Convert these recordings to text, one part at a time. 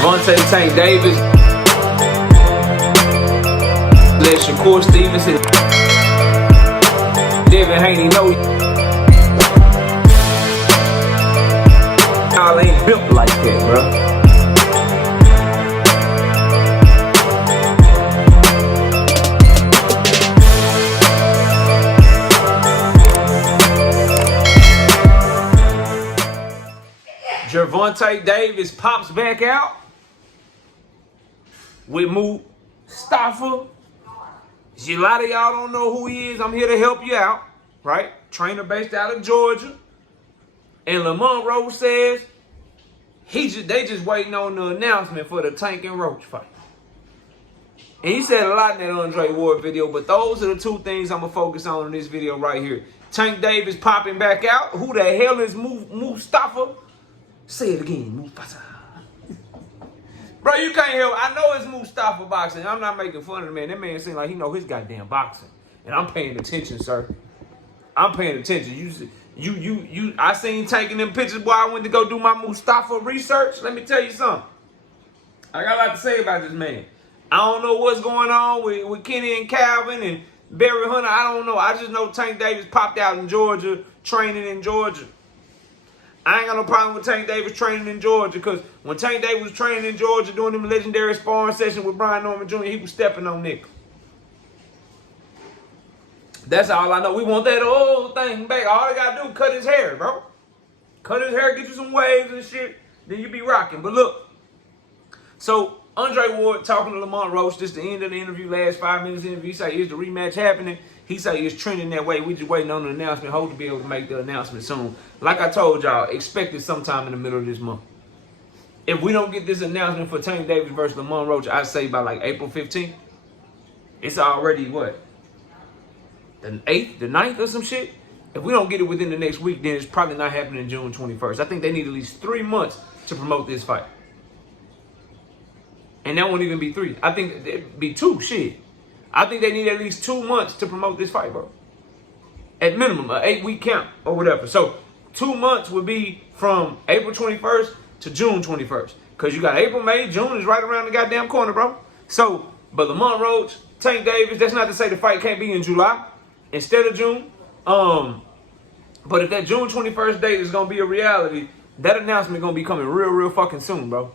Gervonta, Tank Davis, let Shakur Stevenson, Devin Haney know y'all ain't built like that, bro. Gervonta Davis pops back out with Mustafa. A lot of y'all don't know who he is. I'm here to help you out, right? Trainer based out of Georgia. And Roach says they just waiting on the announcement for the Tank and Roach fight. And he said a lot in that Andre Ward video, but those are the two things I'm going to focus on in this video right here. Tank Davis popping back out. Who the hell is Mustafa? Say it again, Mustafa. Bro, you can't help. I know it's Mustafa boxing. I'm not making fun of the man. That man seems like he know his goddamn boxing. And I'm paying attention, sir. I'm paying attention. I seen taking them pictures, boy. I went to go do my Mustafa research. Let me tell you something. I got a lot to say about this man. I don't know what's going on with Kenny and Calvin and Barry Hunter. I don't know. I just know Tank Davis popped out in Georgia, training in Georgia. I ain't got no problem with Tank Davis training in Georgia, because when Tank Davis was training in Georgia doing them legendary sparring session with Brian Norman Jr., he was stepping on niggas. That's all I know. We want that old thing back. All they got to do is cut his hair, bro. Cut his hair, get you some waves and shit, then you be rocking. But look, so Andre Ward talking to Roach, this the end of the interview, last 5 minutes interview. He say, is the rematch happening? He say it's trending that way. We just waiting on the announcement. Hope to be able to make the announcement soon. Like I told y'all, expect it sometime in the middle of this month. If we don't get this announcement for Tank Davis versus Roach, I say by like April 15th. It's already what? The 8th, the 9th or some shit? If we don't get it within the next week, then it's probably not happening June 21st. I think they need at least 3 months to promote this fight. And that won't even be 3. I think it'd be 2, shit. I think they need at least 2 months to promote this fight, bro. At minimum, an 8-week count or whatever. So 2 months would be from April 21st to June 21st. Because you got April, May, June is right around the goddamn corner, bro. So, but Roach, Tank Davis, that's not to say the fight can't be in July instead of June. But if that June 21st date is going to be a reality, that announcement going to be coming real fucking soon, bro.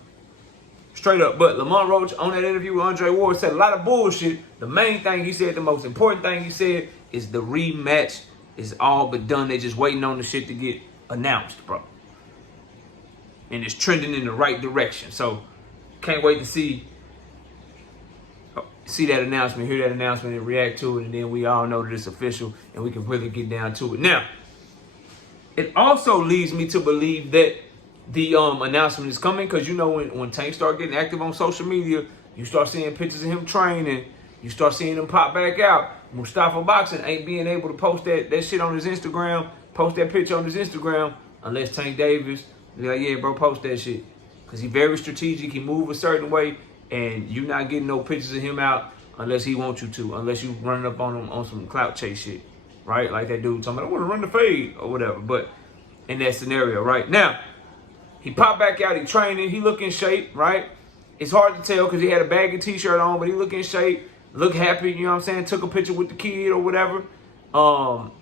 Straight up. But Roach on that interview with Andre Ward said a lot of bullshit. The main thing he said, the most important thing he said, is the rematch is all but done. They just waiting on the shit to get announced, bro. And it's trending in the right direction. So can't wait to see that announcement, hear that announcement, and react to it. And then we all know that it's official and we can really get down to it. Now, it also leads me to believe that the announcement is coming, because you know when Tank start getting active on social media, you start seeing pictures of him training, you start seeing him pop back out. Mustafa Boxing ain't being able to post that shit on his Instagram, post that picture on his Instagram, unless Tank Davis be like, yeah, bro, post that shit. Because he very strategic, he move a certain way, and you not getting no pictures of him out unless he wants you to, unless you running up on him on some clout chase shit, right? Like that dude talking about, I want to run the fade or whatever. But in that scenario, right? Now, he popped back out, he training, he look in shape, right? It's hard to tell because he had a baggy t-shirt on, but he look in shape, look happy, you know what I'm saying? Took a picture with the kid or whatever.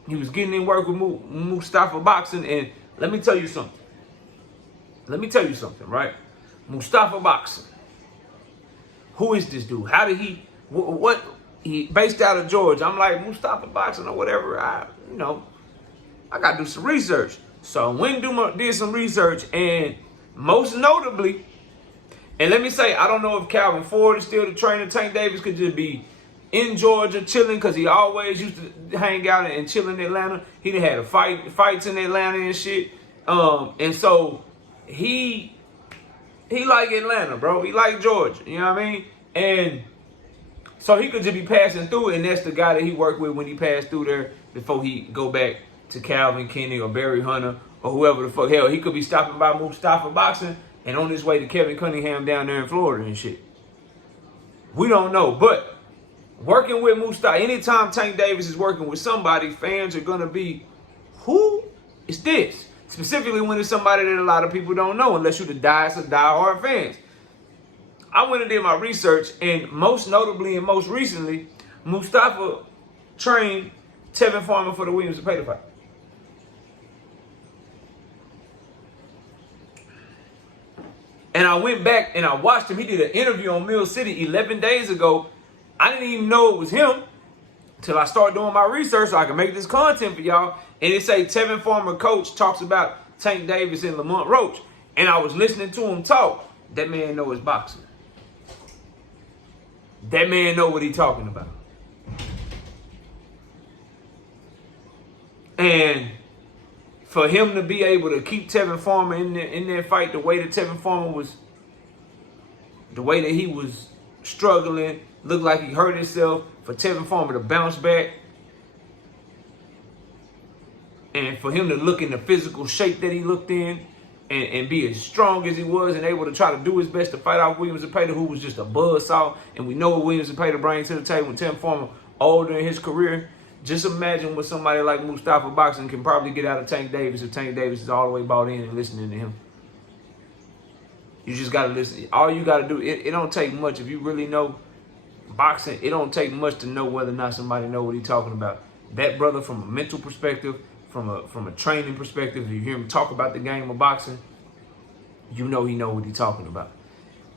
He was getting in work with Mustafa Boxing, and let me tell you something. Right? Mustafa Boxing. Who is this dude? How did he, he based out of Georgia. I'm like, Mustafa Boxing or whatever, I got to do some research. So I did some research, and most notably, and let me say, I don't know if Calvin Ford is still the trainer. Tank Davis could just be in Georgia chilling, because he always used to hang out and chill in Atlanta. He done had fights in Atlanta and shit. And so he like Atlanta, bro. He like Georgia, you know what I mean? And so he could just be passing through, and that's the guy that he worked with when he passed through there before he go back to Calvin, Kenny, or Barry Hunter, or whoever the fuck. Hell, he could be stopping by Mustafa Boxing and on his way to Kevin Cunningham down there in Florida and shit. We don't know. But working with Mustafa, anytime Tank Davis is working with somebody, fans are going to be, who is this? Specifically when it's somebody that a lot of people don't know, unless you're the die-hard fans. I went and did my research, and most notably and most recently, Mustafa trained Tevin Farmer for the Williams and Pater fight. And I went back and I watched him. He did an interview on Mill City 11 days ago. I didn't even know it was him till I started doing my research so I can make this content for y'all. And it say Tevin Farmer coach talks about Tank Davis and Lamont Roach. And I was listening to him talk. That man know his boxing. That man know what he talking about. And for him to be able to keep Tevin Farmer in that fight the way that Tevin Farmer was, the way that he was struggling, looked like he hurt himself, for Tevin Farmer to bounce back, and for him to look in the physical shape that he looked in, and be as strong as he was, and able to try to do his best to fight off Williams and Pater, who was just a buzzsaw. And we know what Williams and Pater brings to the table when Tevin Farmer older in his career. Just imagine what somebody like Mustafa Boxing can probably get out of Tank Davis if Tank Davis is all the way bought in and listening to him. You just got to listen. All you got to do, it don't take much. If you really know boxing, it don't take much to know whether or not somebody know what he's talking about. That brother, from a mental perspective, from a training perspective, if you hear him talk about the game of boxing, you know he know what he's talking about.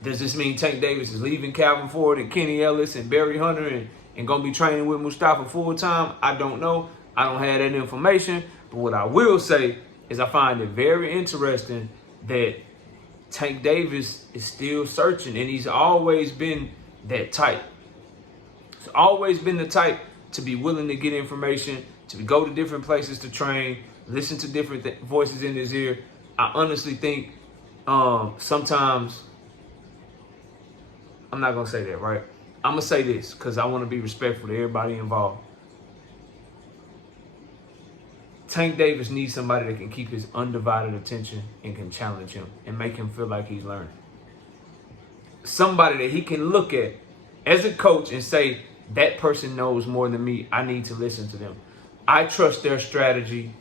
Does this mean Tank Davis is leaving Calvin Ford and Kenny Ellis and Barry Hunter and going to be training with Mustafa full time? I don't know. I don't have that information. But what I will say is I find it very interesting that Tank Davis is still searching, and he's always been that type. He's always been the type to be willing to get information, to go to different places to train, listen to different voices in his ear. I honestly think sometimes, I'm not going to say that, right? I'm going to say this because I want to be respectful to everybody involved. Tank Davis needs somebody that can keep his undivided attention and can challenge him and make him feel like he's learning. Somebody that he can look at as a coach and say, that person knows more than me. I need to listen to them. I trust their strategy.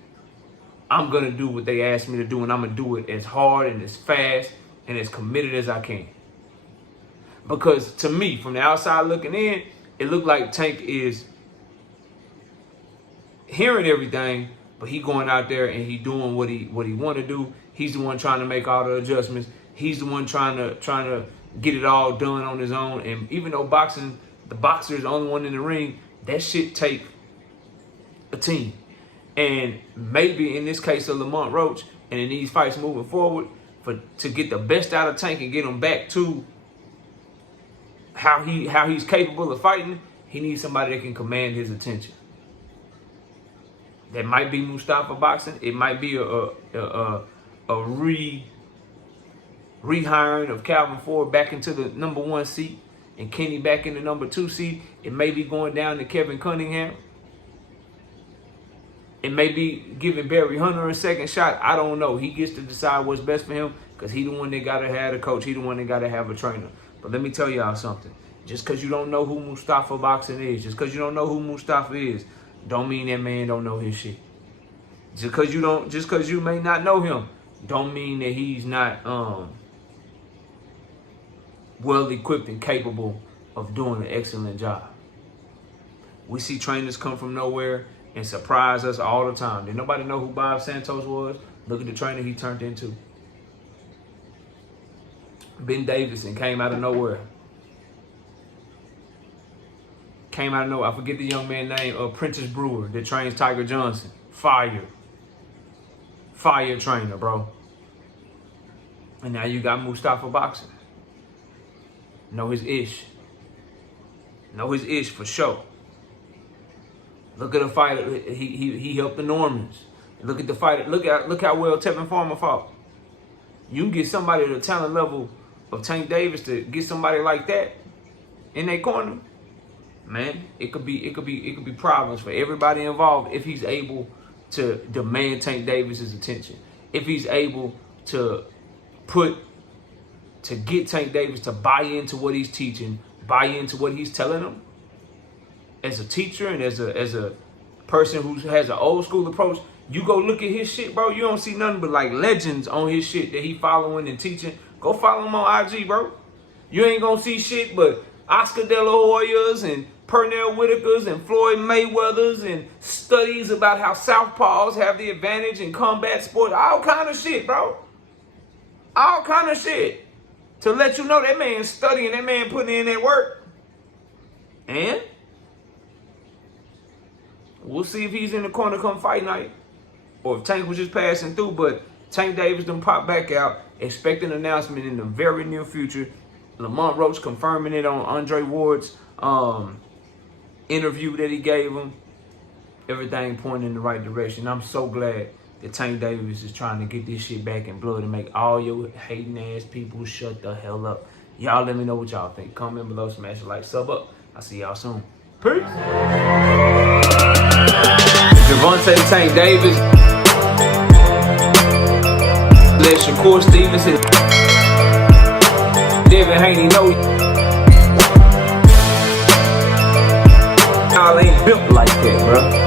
I'm going to do what they ask me to do, and I'm going to do it as hard and as fast and as committed as I can. Because to me, from the outside looking in, it looked like Tank is hearing everything, but he going out there and he doing what he want to do. He's the one trying to make all the adjustments. He's the one trying to get it all done on his own. And even though boxing, the boxer is the only one in the ring, that shit take a team. And maybe in this case of Lamont Roach and in these fights moving forward, to get the best out of Tank and get him back to how he's capable of fighting, he needs somebody that can command his attention. That might be Mustafa Boxing. It might be a rehiring of Calvin Ford back into the #1 seat and Kenny back in the #2 seat. It may be going down to Kevin Cunningham. It may be giving Barry Hunter a second shot. I don't know. He gets to decide what's best for him because he the one that got to have a coach. He the one that got to have a trainer. But let me tell y'all something. Just because you don't know who Mustafa Boxing is, just because you don't know who Mustafa is, don't mean that man don't know his shit. Just because you may not know him, don't mean that he's not well equipped and capable of doing an excellent job. We see trainers come from nowhere and surprise us all the time. Did nobody know who Bob Santos was? Look at the trainer he turned into. Ben Davison came out of nowhere. Came out of nowhere. I forget the young man's name, Prentice Brewer, that trains Tiger Johnson. Fire trainer, bro. And now you got Mustafa Boxing. Know his ish. Know his ish for sure. Look at the fighter. He helped the Normans. Look at the fighter. Look how well Tevin Farmer fought. You can get somebody at the talent level of Tank Davis to get somebody like that in their corner. Man, it could be problems for everybody involved if he's able to demand Tank Davis's attention. If he's able to get Tank Davis to buy into what he's teaching, buy into what he's telling him. As a teacher and as a person who has an old school approach, you go look at his shit, bro. You don't see nothing but like legends on his shit that he following and teaching. Go follow him on IG, bro. You ain't gonna see shit but Oscar De La Hoyas and Pernell Whitakers and Floyd Mayweathers and studies about how southpaws have the advantage in combat sports. All kind of shit, bro. All kind of shit. To let you know that man studying, that man putting in that work. And we'll see if he's in the corner come fight night or if Tank was just passing through. But Tank Davis done popped back out. Expect an announcement in the very near future. Lamont Roach confirming it on Andre Ward's interview that he gave him. Everything pointing in the right direction. I'm so glad that Tank Davis is trying to get this shit back in blood and make all your hating ass people shut the hell up. Y'all let me know what y'all think. Comment below, smash a like, sub up. I'll see y'all soon. Peace. Gervonta Tank Davis. Let Shakur Stevenson. Devin Haney know y'all ain't built like that, bro.